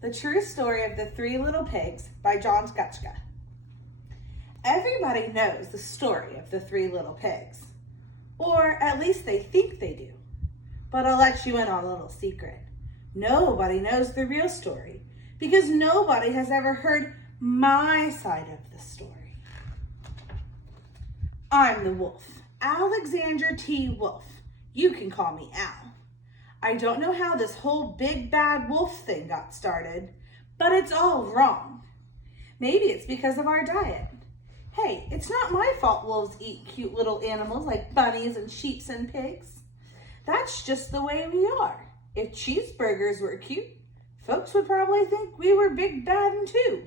The True Story of the Three Little Pigs by Scieszka. Everybody knows the story of the three little pigs, or at least they think they do. But I'll let you in on a little secret. Nobody knows the real story because nobody has ever heard my side of the story. I'm the wolf, Alexander T. Wolf. You can call me Al. I don't know how this whole big bad wolf thing got started, but it's all wrong. Maybe it's because of our diet. Hey, it's not my fault wolves eat cute little animals like bunnies and sheep and pigs. That's just the way we are. If cheeseburgers were cute, folks would probably think we were big bad and too.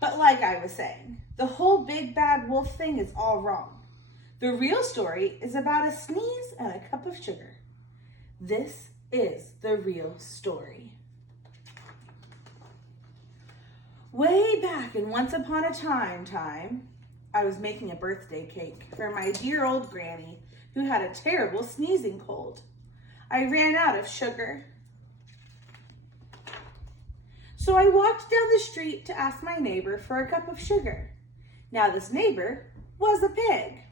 But like I was saying, the whole big bad wolf thing is all wrong. The real story is about a sneeze and a cup of sugar. This is the real story. Way back in Once Upon a Time, I was making a birthday cake for my dear old granny who had a terrible sneezing cold. I ran out of sugar. So I walked down the street to ask my neighbor for a cup of sugar. Now this neighbor was a pig.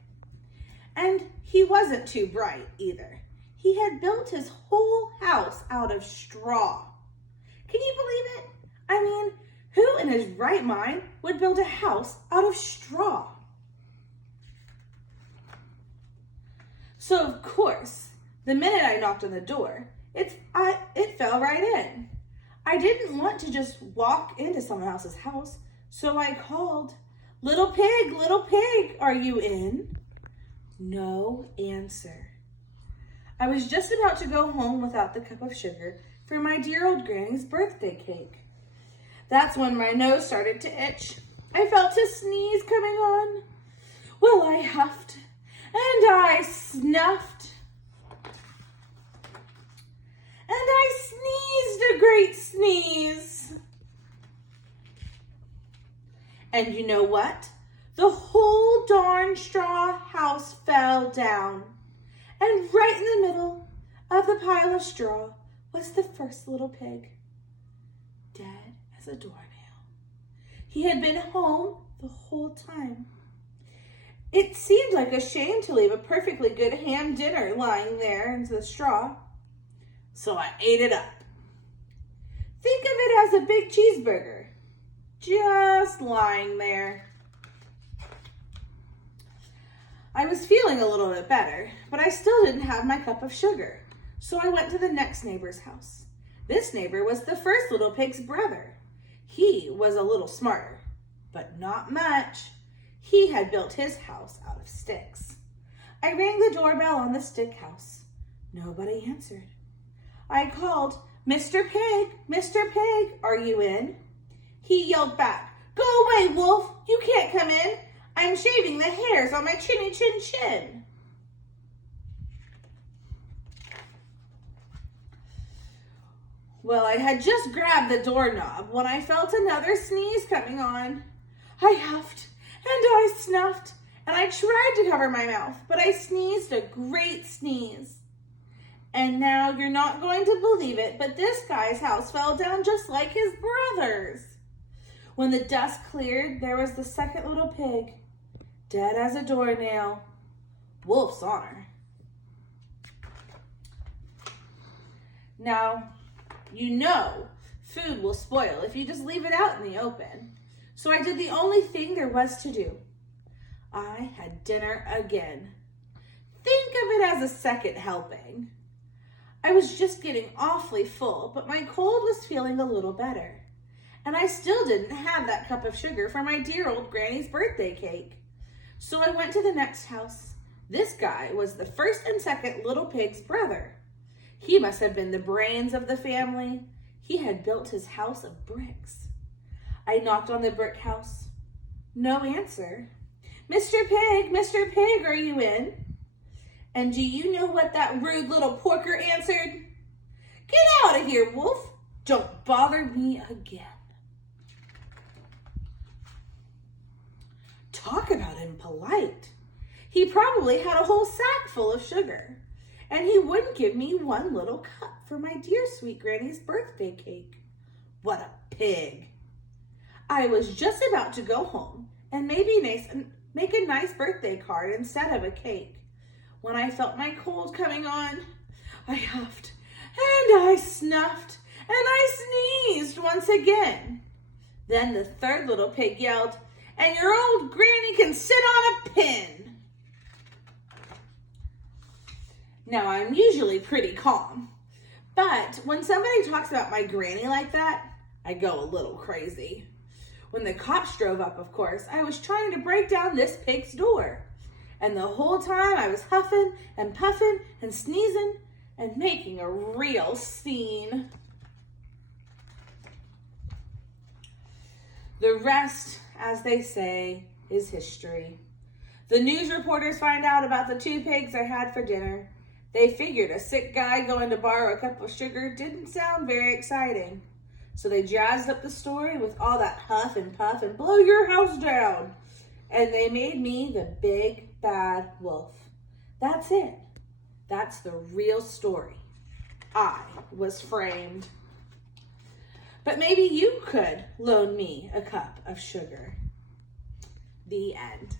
And he wasn't too bright either. He had built his whole house out of straw. Can you believe it? I mean, who in his right mind would build a house out of straw? So of course, the minute I knocked on the door, it fell right in. I didn't want to just walk into someone else's house, so I called, little pig, are you in?" No answer. I was just about to go home without the cup of sugar for my dear old granny's birthday cake. That's when my nose started to itch. I felt a sneeze coming on. Well, I huffed and I snuffed. And I sneezed a great sneeze. And you know what? The whole darn straw house fell down. And right in the middle of the pile of straw was the first little pig, dead as a doornail. He had been home the whole time. It seemed like a shame to leave a perfectly good ham dinner lying there in the straw, so I ate it up. Think of it as a big cheeseburger, just lying there. I was feeling a little bit better, but I still didn't have my cup of sugar, so I went to the next neighbor's house. This neighbor was the first little pig's brother. He was a little smarter, but not much. He had built his house out of sticks. I rang the doorbell on the stick house. Nobody answered. I called, Mr. Pig, are you in?" He yelled back, "Go away, wolf, you can't come in. I'm shaving the hairs on my chinny chin chin." Well, I had just grabbed the doorknob when I felt another sneeze coming on. I huffed and I snuffed and I tried to cover my mouth, but I sneezed a great sneeze. And now you're not going to believe it, but this guy's house fell down just like his brother's. When the dust cleared, there was the second little pig, dead as a doornail. Wolf's honor. Now, you know food will spoil if you just leave it out in the open. So I did the only thing there was to do. I had dinner again. Think of it as a second helping. I was just getting awfully full, but my cold was feeling a little better. And I still didn't have that cup of sugar for my dear old granny's birthday cake. So I went to the next house. This guy was the first and second little pig's brother. He must have been the brains of the family. He had built his house of bricks. I knocked on the brick house. No answer. Mr. Pig, are you in?" And do you know what that rude little porker answered? "Get out of here, wolf. Don't bother me again." Talk about impolite. He probably had a whole sack full of sugar. and he wouldn't give me one little cup for my dear sweet granny's birthday cake. What a pig. I was just about to go home and make a nice birthday card instead of a cake when I felt my cold coming on. I huffed and I snuffed and I sneezed once again. Then the third little pig yelled, "And your old granny can sit on a pin." Now, I'm usually pretty calm, but when somebody talks about my granny like that, I go a little crazy. When the cops drove up, of course, I was trying to break down this pig's door. And the whole time I was huffing and puffing and sneezing and making a real scene. The rest, as they say, is history. The news reporters find out about the 2 pigs I had for dinner. They figured a sick guy going to borrow a cup of sugar didn't sound very exciting. So they jazzed up the story with all that huff and puff and blow your house down. And they made me the big bad wolf. That's it. That's the real story. I was framed. But maybe you could loan me a cup of sugar. The end.